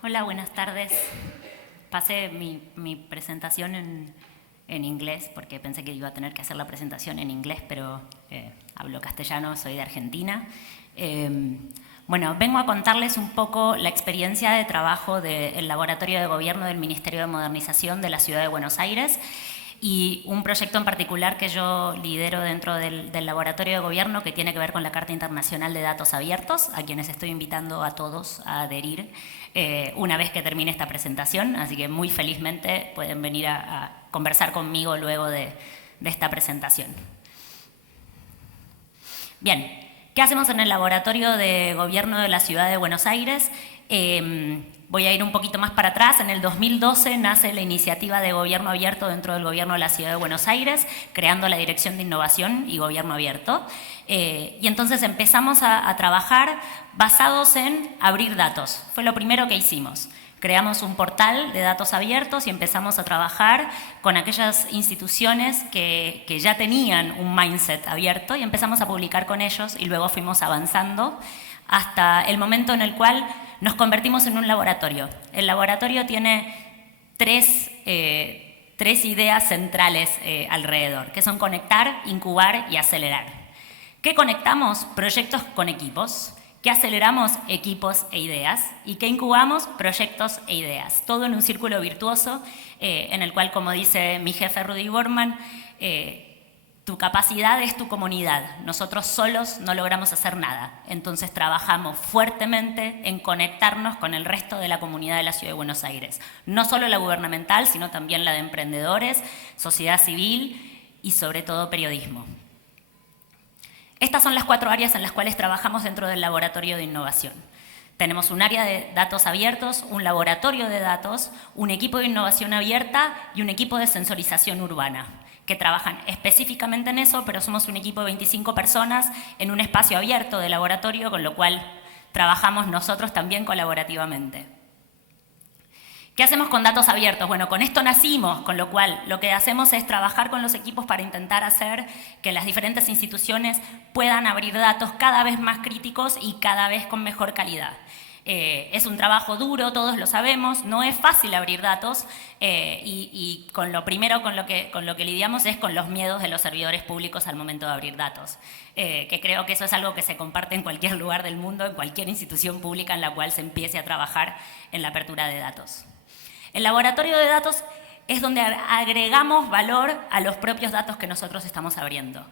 Hola, buenas tardes. Pasé mi presentación en inglés porque pensé que iba a tener que hacer la presentación en inglés, pero hablo castellano, soy de Argentina. Bueno, vengo a contarles un poco la experiencia de trabajo del Laboratorio de Gobierno del Ministerio de Modernización de la Ciudad de Buenos Aires y un proyecto en particular que yo lidero dentro del Laboratorio de Gobierno que tiene que ver con la Carta Internacional de Datos Abiertos, a quienes estoy invitando a todos a adherir una vez que termine esta presentación, así que muy felizmente pueden venir a conversar conmigo luego de esta presentación. Bien, ¿qué hacemos en el Laboratorio de Gobierno de la Ciudad de Buenos Aires? Voy a ir un poquito más para atrás. En el 2012 nace la iniciativa de Gobierno Abierto dentro del Gobierno de la Ciudad de Buenos Aires, creando la Dirección de Innovación y Gobierno Abierto. Y entonces empezamos a trabajar basados en abrir datos. Fue lo primero que hicimos. Creamos un portal de datos abiertos y empezamos a trabajar con aquellas instituciones que ya tenían un mindset abierto y empezamos a publicar con ellos y luego fuimos avanzando hasta el momento en el cual nos convertimos en un laboratorio. El laboratorio tiene tres ideas centrales alrededor, que son conectar, incubar y acelerar. ¿Qué conectamos? Proyectos con equipos. ¿Qué aceleramos? Equipos e ideas. ¿Y qué incubamos? Proyectos e ideas. Todo en un círculo virtuoso en el cual, como dice mi jefe Rudy Borman, tu capacidad es tu comunidad. Nosotros solos no logramos hacer nada. Entonces trabajamos fuertemente en conectarnos con el resto de la comunidad de la Ciudad de Buenos Aires. No solo la gubernamental, sino también la de emprendedores, sociedad civil y sobre todo periodismo. Estas son las 4 áreas en las cuales trabajamos dentro del Laboratorio de Innovación. Tenemos un área de datos abiertos, un laboratorio de datos, un equipo de innovación abierta y un equipo de sensorización urbana, que trabajan específicamente en eso, pero somos un equipo de 25 personas en un espacio abierto de laboratorio, con lo cual trabajamos nosotros también colaborativamente. ¿Qué hacemos con datos abiertos? Bueno, con esto nacimos, con lo cual lo que hacemos es trabajar con los equipos para intentar hacer que las diferentes instituciones puedan abrir datos cada vez más críticos y cada vez con mejor calidad. Es un trabajo duro, todos lo sabemos, no es fácil abrir datos y con lo primero con lo que lidiamos es con los miedos de los servidores públicos al momento de abrir datos, que creo que eso es algo que se comparte en cualquier lugar del mundo, en cualquier institución pública en la cual se empiece a trabajar en la apertura de datos. El laboratorio de datos es donde agregamos valor a los propios datos que nosotros estamos abriendo.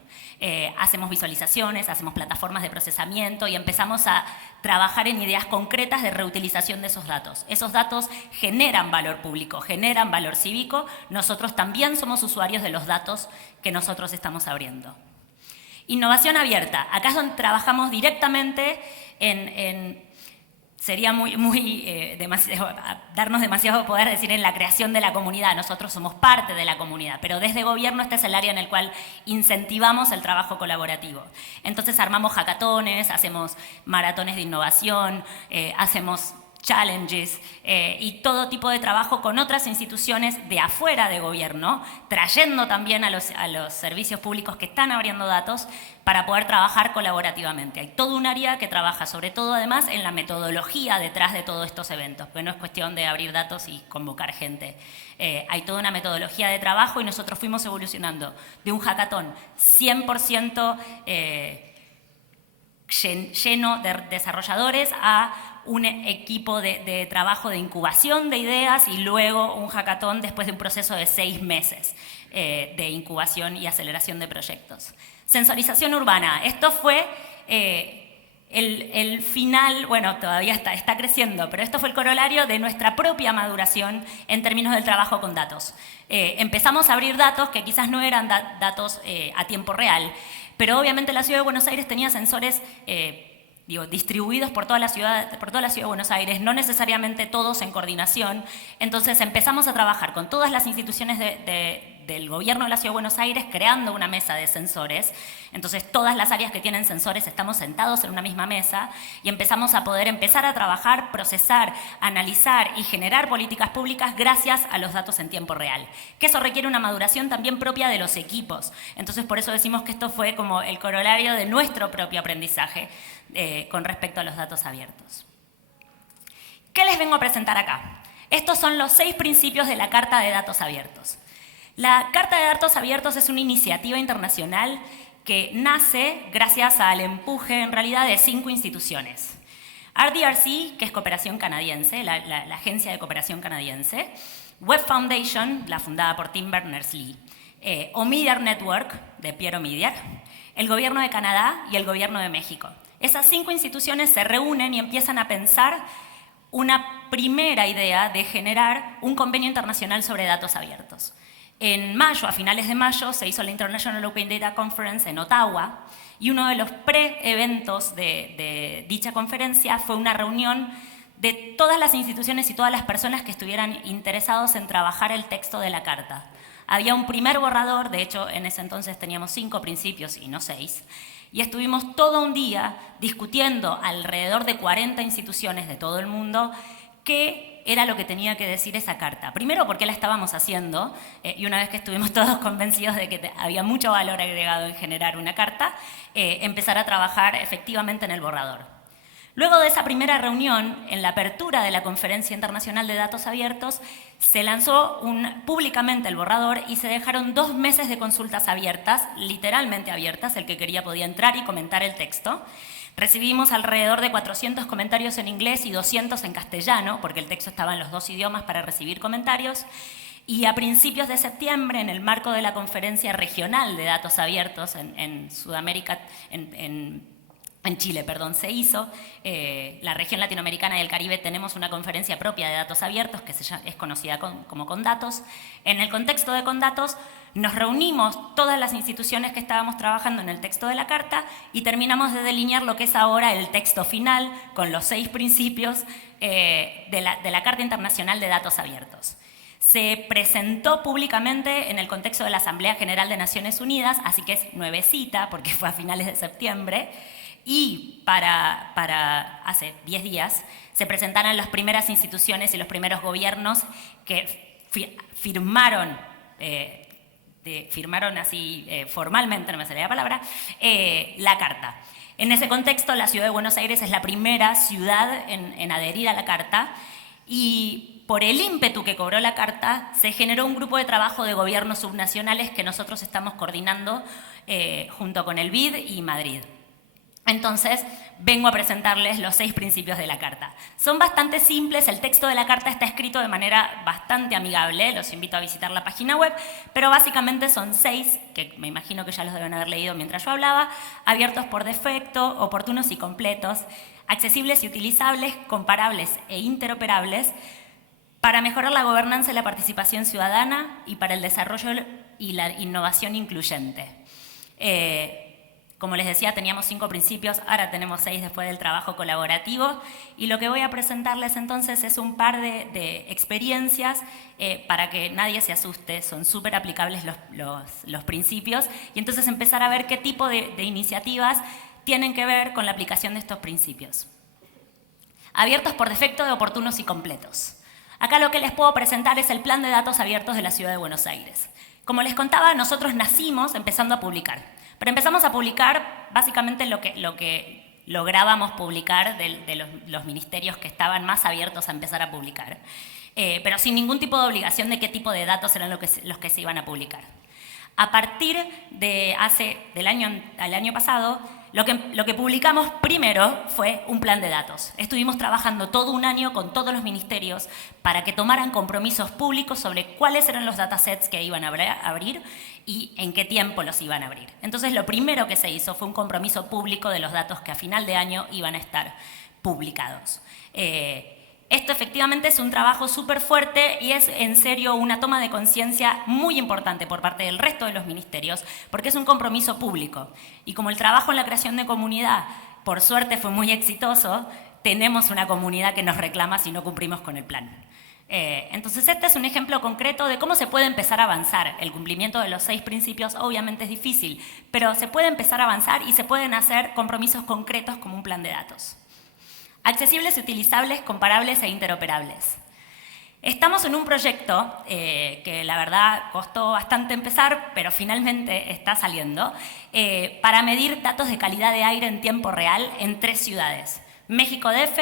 Hacemos visualizaciones, hacemos plataformas de procesamiento y empezamos a trabajar en ideas concretas de reutilización de esos datos. Esos datos generan valor público, generan valor cívico. Nosotros también somos usuarios de los datos que nosotros estamos abriendo. Innovación abierta. Acá es donde trabajamos directamente sería darnos demasiado poder decir en la creación de la comunidad. Nosotros somos parte de la comunidad, pero desde gobierno este es el área en el cual incentivamos el trabajo colaborativo. Entonces armamos hackatones, hacemos maratones de innovación, hacemos challenges y todo tipo de trabajo con otras instituciones de afuera de gobierno, trayendo también a los servicios públicos que están abriendo datos para poder trabajar colaborativamente. Hay todo un área que trabaja sobre todo además en la metodología detrás de todos estos eventos, porque no es cuestión de abrir datos y convocar gente. Hay toda una metodología de trabajo y nosotros fuimos evolucionando de un hackathon 100% lleno de desarrolladores a un equipo de trabajo de incubación de ideas y luego un hackathon después de un proceso de 6 meses de incubación y aceleración de proyectos. Sensorización urbana. Esto fue el final, bueno, todavía está creciendo, pero esto fue el corolario de nuestra propia maduración en términos del trabajo con datos. Empezamos a abrir datos que quizás no eran datos a tiempo real, pero obviamente la Ciudad de Buenos Aires tenía sensores distribuidos por toda la ciudad de Buenos Aires, no necesariamente todos en coordinación. Entonces empezamos a trabajar con todas las instituciones del gobierno de la Ciudad de Buenos Aires creando una mesa de sensores. Entonces todas las áreas que tienen sensores estamos sentados en una misma mesa y empezamos a poder empezar a trabajar, procesar, analizar y generar políticas públicas gracias a los datos en tiempo real. Que eso requiere una maduración también propia de los equipos. Entonces por eso decimos que esto fue como el corolario de nuestro propio aprendizaje con respecto a los datos abiertos. ¿Qué les vengo a presentar acá? Estos son los 6 principios de la Carta de Datos Abiertos. La Carta de Datos Abiertos es una iniciativa internacional que nace gracias al empuje, en realidad, de 5 instituciones. RDRC, que es cooperación canadiense, la agencia de cooperación canadiense, Web Foundation, la fundada por Tim Berners-Lee, Omidyar Network, de Pierre Omidyar, el Gobierno de Canadá y el Gobierno de México. Esas 5 instituciones se reúnen y empiezan a pensar una primera idea de generar un convenio internacional sobre datos abiertos. En mayo, a finales de mayo, se hizo la International Open Data Conference en Ottawa y uno de los pre-eventos de dicha conferencia fue una reunión de todas las instituciones y todas las personas que estuvieran interesados en trabajar el texto de la Carta. Había un primer borrador, de hecho en ese entonces teníamos 5 principios y no 6, y estuvimos todo un día discutiendo alrededor de 40 instituciones de todo el mundo qué era lo que tenía que decir esa carta. Primero, por qué la estábamos haciendo, y una vez que estuvimos todos convencidos de que había mucho valor agregado en generar una carta, empezar a trabajar efectivamente en el borrador. Luego de esa primera reunión, en la apertura de la Conferencia Internacional de Datos Abiertos, se lanzó públicamente el borrador y se dejaron 2 meses de consultas abiertas, literalmente abiertas, el que quería podía entrar y comentar el texto. Recibimos alrededor de 400 comentarios en inglés y 200 en castellano, porque el texto estaba en los 2 idiomas para recibir comentarios. Y a principios de septiembre, en el marco de la Conferencia Regional de Datos Abiertos en Sudamérica, en Chile, se hizo. La región latinoamericana y el Caribe tenemos una conferencia propia de datos abiertos que es conocida como Condatos. En el contexto de Condatos nos reunimos todas las instituciones que estábamos trabajando en el texto de la Carta y terminamos de delinear lo que es ahora el texto final con los 6 principios de la Carta Internacional de Datos Abiertos. Se presentó públicamente en el contexto de la Asamblea General de Naciones Unidas, así que es nuevecita porque fue a finales de septiembre. Y para hace 10 días se presentaron las primeras instituciones y los primeros gobiernos que firmaron así formalmente, no me sale la palabra, la Carta. En ese contexto, la ciudad de Buenos Aires es la primera ciudad en adherir a la Carta y por el ímpetu que cobró la Carta se generó un grupo de trabajo de gobiernos subnacionales que nosotros estamos coordinando junto con el BID y Madrid. Entonces, vengo a presentarles los 6 principios de la Carta. Son bastante simples, el texto de la Carta está escrito de manera bastante amigable, los invito a visitar la página web, pero básicamente son 6, que me imagino que ya los deben haber leído mientras yo hablaba, abiertos por defecto, oportunos y completos, accesibles y utilizables, comparables e interoperables, para mejorar la gobernanza y la participación ciudadana y para el desarrollo y la innovación incluyente. Como les decía, teníamos 5 principios, ahora tenemos 6 después del trabajo colaborativo y lo que voy a presentarles entonces es un par de experiencias para que nadie se asuste, son súper aplicables los principios y entonces empezar a ver qué tipo de iniciativas tienen que ver con la aplicación de estos principios. Abiertos por defecto, de oportunos y completos. Acá lo que les puedo presentar es el plan de datos abiertos de la Ciudad de Buenos Aires. Como les contaba, nosotros nacimos empezando a publicar. Pero empezamos a publicar básicamente lo que lográbamos publicar de los ministerios que estaban más abiertos a empezar a publicar, pero sin ningún tipo de obligación de qué tipo de datos eran los que se iban a publicar. A partir del año pasado, lo que publicamos primero fue un plan de datos. Estuvimos trabajando todo un año con todos los ministerios para que tomaran compromisos públicos sobre cuáles eran los datasets que iban a abrir y en qué tiempo los iban a abrir. Entonces, lo primero que se hizo fue un compromiso público de los datos que a final de año iban a estar publicados. Esto efectivamente es un trabajo súper fuerte y es en serio una toma de conciencia muy importante por parte del resto de los ministerios, porque es un compromiso público. Y como el trabajo en la creación de comunidad, por suerte, fue muy exitoso, tenemos una comunidad que nos reclama si no cumplimos con el plan. Entonces, este es un ejemplo concreto de cómo se puede empezar a avanzar. El cumplimiento de los 6 principios obviamente es difícil, pero se puede empezar a avanzar y se pueden hacer compromisos concretos como un plan de datos. Accesibles, utilizables, comparables e interoperables. Estamos en un proyecto que la verdad costó bastante empezar, pero finalmente está saliendo, para medir datos de calidad de aire en tiempo real en 3 ciudades. México DF,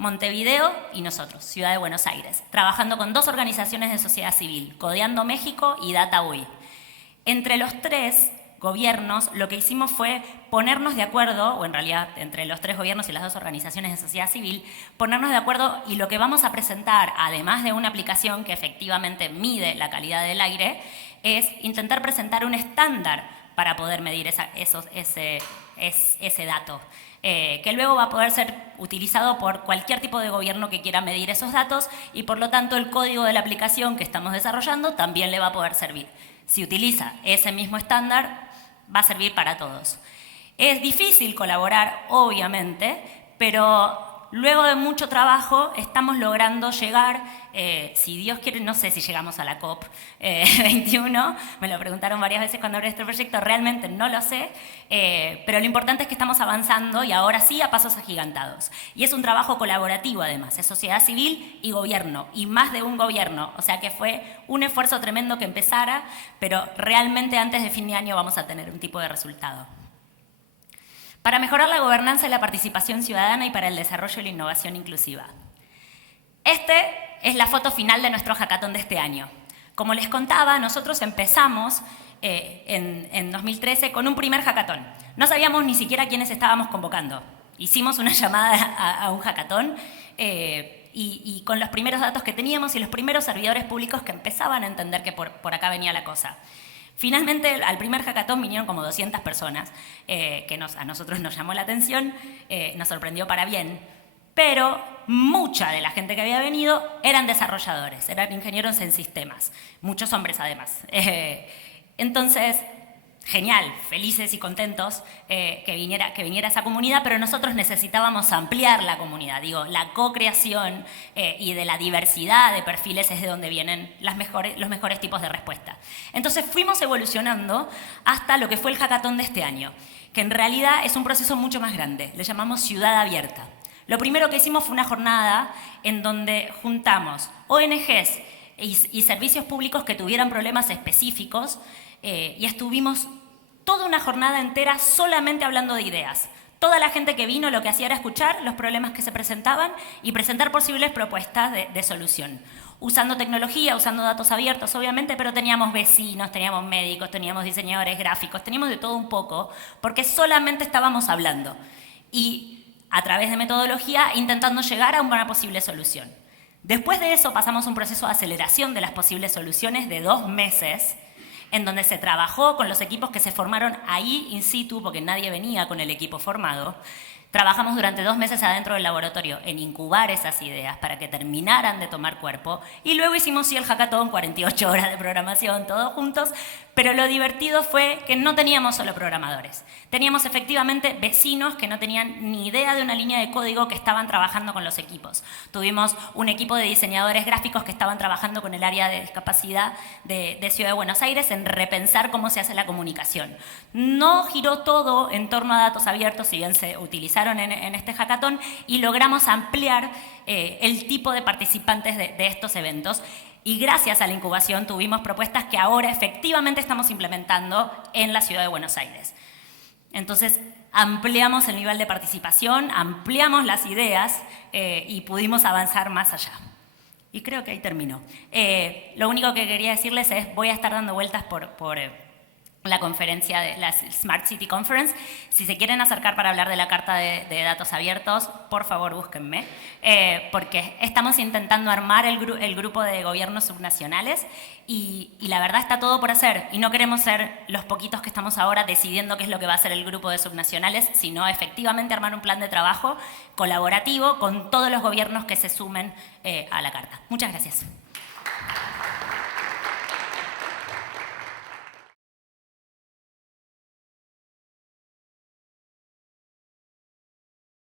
Montevideo y nosotros, Ciudad de Buenos Aires, trabajando con 2 organizaciones de sociedad civil, Codeando México y DataUI. Entre los 3 gobiernos, lo que hicimos fue ponernos de acuerdo, o en realidad entre los 3 gobiernos y las 2 organizaciones de sociedad civil, ponernos de acuerdo, y lo que vamos a presentar, además de una aplicación que efectivamente mide la calidad del aire, es intentar presentar un estándar para poder medir ese dato, que luego va a poder ser utilizado por cualquier tipo de gobierno que quiera medir esos datos, y por lo tanto el código de la aplicación que estamos desarrollando también le va a poder servir. Si utiliza ese mismo estándar, va a servir para todos. Es difícil colaborar, obviamente, pero luego de mucho trabajo estamos logrando llegar, si Dios quiere, no sé si llegamos a la COP 21, me lo preguntaron varias veces cuando abrí este proyecto, realmente no lo sé, pero lo importante es que estamos avanzando y ahora sí a pasos agigantados. Y es un trabajo colaborativo además, es sociedad civil y gobierno, y más de un gobierno, o sea que fue un esfuerzo tremendo que empezara, pero realmente antes de fin de año vamos a tener un tipo de resultado. Para mejorar la gobernanza y la participación ciudadana y para el desarrollo y la innovación inclusiva. Esta es la foto final de nuestro hackathon de este año. Como les contaba, nosotros empezamos en 2013 con un primer hackathon. No sabíamos ni siquiera quiénes estábamos convocando. Hicimos una llamada a un hackathon y con los primeros datos que teníamos y los primeros servidores públicos que empezaban a entender que por acá venía la cosa. Finalmente, al primer hackathon vinieron como 200 personas, que a nosotros nos llamó la atención, nos sorprendió para bien, pero mucha de la gente que había venido eran desarrolladores, eran ingenieros en sistemas, muchos hombres además. Entonces, genial, felices y contentos que viniera esa comunidad, pero nosotros necesitábamos ampliar la comunidad. Digo, la co-creación y de la diversidad de perfiles es de donde vienen los mejores tipos de respuesta. Entonces fuimos evolucionando hasta lo que fue el hackathon de este año, que en realidad es un proceso mucho más grande, le llamamos Ciudad Abierta. Lo primero que hicimos fue una jornada en donde juntamos ONGs y servicios públicos que tuvieran problemas específicos, y estuvimos toda una jornada entera solamente hablando de ideas. Toda la gente que vino lo que hacía era escuchar los problemas que se presentaban y presentar posibles propuestas de solución. Usando tecnología, usando datos abiertos, obviamente, pero teníamos vecinos, teníamos médicos, teníamos diseñadores gráficos, teníamos de todo un poco, porque solamente estábamos hablando. Y a través de metodología intentando llegar a una posible solución. Después de eso pasamos un proceso de aceleración de las posibles soluciones de 2 meses, en donde se trabajó con los equipos que se formaron ahí in situ, porque nadie venía con el equipo formado. Trabajamos durante 2 meses adentro del laboratorio en incubar esas ideas para que terminaran de tomar cuerpo, y luego hicimos sí el hackathon, 48 horas de programación, todos juntos, pero lo divertido fue que no teníamos solo programadores. Teníamos efectivamente vecinos que no tenían ni idea de una línea de código que estaban trabajando con los equipos. Tuvimos un equipo de diseñadores gráficos que estaban trabajando con el área de discapacidad de Ciudad de Buenos Aires en repensar cómo se hace la comunicación. No giró todo en torno a datos abiertos, si bien se utilizaron en este hackathon, y logramos ampliar el tipo de participantes de estos eventos. Y gracias a la incubación tuvimos propuestas que ahora efectivamente estamos implementando en la Ciudad de Buenos Aires. Entonces, ampliamos el nivel de participación, ampliamos las ideas y pudimos avanzar más allá. Y creo que ahí termino. Lo único que quería decirles es, voy a estar dando vueltas por la conferencia de la Smart City Conference. Si se quieren acercar para hablar de la Carta de Datos Abiertos, por favor búsquenme, porque estamos intentando armar el grupo de gobiernos subnacionales y la verdad está todo por hacer y no queremos ser los poquitos que estamos ahora decidiendo qué es lo que va a hacer el grupo de subnacionales, sino efectivamente armar un plan de trabajo colaborativo con todos los gobiernos que se sumen a la Carta. Muchas gracias.